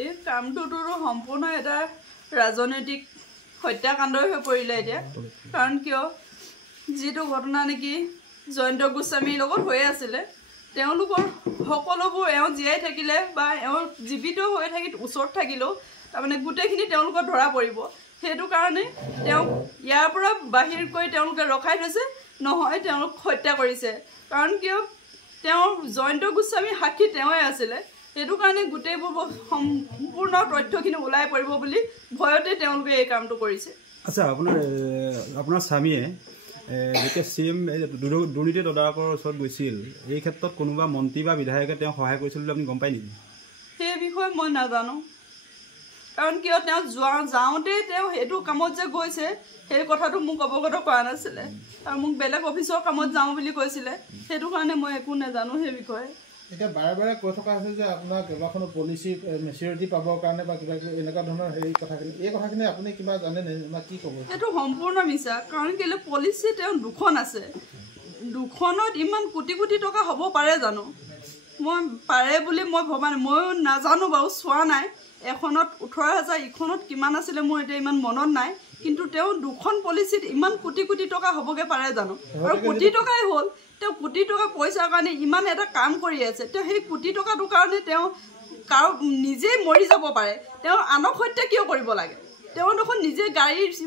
এই কামটোতো সম্পূৰ্ণ এটা ৰাজনৈতিক হত্যাকাণ্ডই হৈ পৰিলে এতিয়া কাৰণ কিয় যিটো ঘটনা নেকি জয়ন্ত গোস্বামীৰ লগত হৈ আছিলে তেওঁলোকৰ সকলোবোৰ জীয়াই থাকিলে বা জীৱিত হৈ থাকি ওচৰত থাকিলেও তাৰমানে গোটেইখিনি তেওঁলোকৰ ধৰা পৰিব সেইটো কাৰণে তেওঁ ইয়াৰ পৰা বাহিৰ কৰি তেওঁলোকে ৰখাই থৈছে নহয় তেওঁলোক হত্যা কৰিছে কাৰণ কিয় তেওঁ জয়ন্ত গোস্বামী সাক্ষী তেওঁৱে আছিলে সেইটো কাৰণে গোটেইবোৰ সম্পূৰ্ণ তথ্যখিনি ওলাই পৰিব বুলি ভয়তে তেওঁলোকে এই কামটো কৰিছে আচ্ছা আপোনাৰ স্বামীয়ে যেতিয়া চিএম দুৰ্নীতি তদাৰকৰ ওচৰত গৈছিল এই ক্ষেত্ৰত কোনোবা মন্ত্ৰী বা বিধায়কে তেওঁ সহায় কৰিছিল বুলি আপুনি গম পায় নেকি সেই বিষয়ে মই নাজানো কাৰণ কিয় তেওঁ যাওঁতে তেওঁ সেইটো কামত যে গৈছে সেই কথাটো মোক অৱগত কৰা নাছিলে আৰু মোক বেলেগ অফিচৰ কামত যাওঁ বুলি কৈছিলে সেইটো কাৰণে মই একো নাজানো সেই বিষয়ে এতিয়া বাৰে বাৰে কৈ থকা হৈছে যে আপোনাৰ কেইবাখনো পলিচি মেচিউৰিটি পাবৰ কাৰণে বা কিবা এনেকুৱা ধৰণৰ এই কথাখিনি আপুনি কিবা জানেনে বা কি ক'ব এইটো সম্পূৰ্ণ মিছা কাৰণ কেলৈ পলিচি তেওঁ দুখন আছে দুখনত ইমান কোটি কোটি টকা হ'ব পাৰে জানো মই পাৰে বুলি মই ভবা নাই ময়ো নাজানো বাৰু চোৱা নাই এখনত 18,000 ইখনত কিমান আছিলে মোৰ এতিয়া ইমান মনত নাই কিন্তু তেওঁ দুখন পলিচিত ইমান কোটি কোটি টকা হ'বগে পাৰে জানো আৰু কোটি টকাই হ'ল তেওঁ কোটি টকা পইচাৰ কাৰণে ইমান এটা কাম কৰি আছে তেওঁ সেই কোটি টকাটোৰ কাৰণে তেওঁ কাৰো নিজে মৰি যাব পাৰে তেওঁ আনক হত্যা কিয় কৰিব লাগে তেওঁ দেখোন নিজে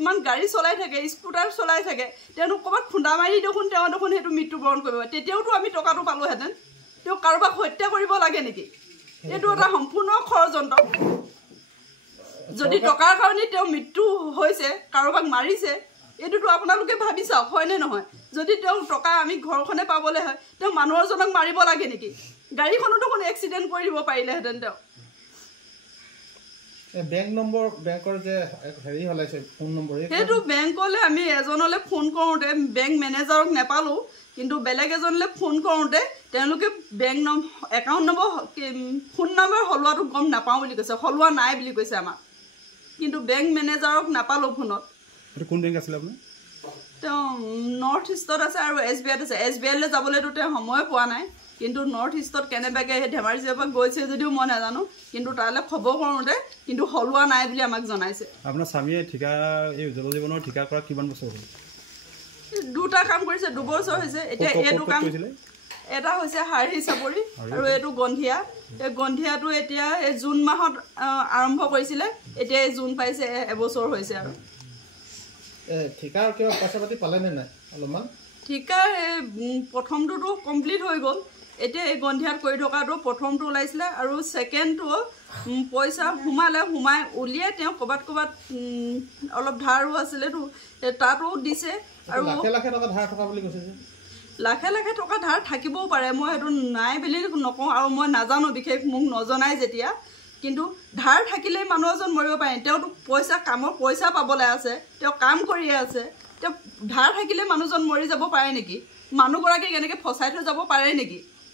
ইমান গাড়ী চলাই থাকে স্কুটাৰ চলাই থাকে তেওঁ ক'ৰবাত খুন্দা মাৰি দেখোন তেওঁ দেখোন সেইটো মৃত্যুবৰণ কৰিব তেতিয়াওতো আমি টকাটো পালোহেঁতেন তেওঁ কাৰোবাক হত্যা কৰিব লাগে নেকি এইটো এটা সম্পূৰ্ণ ষড়যন্ত্ৰ যদি টকাৰ কাৰণে তেওঁ মৃত্যু হৈছে কাৰোবাক মাৰিছে এইটোতো আপোনালোকে ভাবি চাওক হয়নে নহয় যদি তেওঁ টকা আমি ঘৰখনে পাবলৈ হয় তেওঁ মানুহ এজনক মাৰিব লাগে নেকি গাড়ীখনো দেখোন এক্সিডেণ্ট কৰি দিব পাৰিলেহেঁতেন তেওঁ বেংক নম্বৰ বেংকৰ যে হেৰি হলাইছে ফোন নম্বৰ সেইটো বেংকলৈ আমি এজনলৈ ফোন কৰোঁতে বেংক মেনেজাৰক নাপালোঁ কিন্তু বেলেগ এজনলৈ ফোন কৰোঁতে তেওঁলোকে bank account number phone number সলোৱাটো গম নাপাওঁ বুলি কৈছে সলোৱা নাই বুলি কৈছে আমাক কিন্তু বেংক মেনেজাৰক নাপালোঁ ফোনত কোন বেংক আছিলে আপোনাৰ তেওঁ নৰ্থ ইষ্টত আছে আৰু SBIত আছে SBIলৈ যাবলৈতো তেওঁ সময় পোৱা নাই কিন্তু নৰ্থ ইষ্টত কেনেবাকৈ সেই ধেমাজিৰ পৰা গৈছে যদিও মই নাজানো কিন্তু তালৈ খবৰ কৰোঁতে কিন্তু সলোৱা নাই বুলি আমাক জনাইছে আপোনাৰ স্বামীয়ে এই জল জীৱনৰ ঠিকা কৰা কিমান বছৰ হ'ল দুটা কাম কৰিছে 2 বছৰ হৈছে এতিয়া এইটো কাম এটা হৈছে হাৰহি চাপৰি আৰু এইটো গন্ধিয়া এই গন্ধিয়াটো এতিয়া এই জুন মাহত আৰম্ভ কৰিছিলে এতিয়া এই জুন পাইছে এবছৰ হৈছে আৰু ঠিকাৰ কিবা পইচা পাতি পালেনে নাই অলপমান ঠিকাৰ প্ৰথমটোতো কমপ্লিট হৈ গ'ল এতিয়া এই গন্ধিয়াত কৰি থকাটো প্ৰথমটো ওলাইছিলে আৰু ছেকেণ্ডটো পইচা সোমাই উলিয়াই তেওঁ ক'ৰবাত অলপ ধাৰো আছিলেতো তাতো দিছে আৰু লাখে টকা ধাৰ থকা বুলি কৈছে লাখে টকা ধাৰ থাকিবও পাৰে মই সেইটো নাই বুলি নকওঁ আৰু মই নাজানো বিশেষ মোক নজনাই যেতিয়া কিন্তু ধাৰ থাকিলেই মানুহ এজন মৰিব পাৰে তেওঁতো কামৰ পইচা পাবলৈ আছে তেওঁ কাম কৰিয়ে আছে তেওঁ ধাৰ থাকিলে মানুহজন মৰি যাব পাৰে নেকি মানুহগৰাকীক এনেকৈ ফচাই থৈ যাব পাৰে নেকি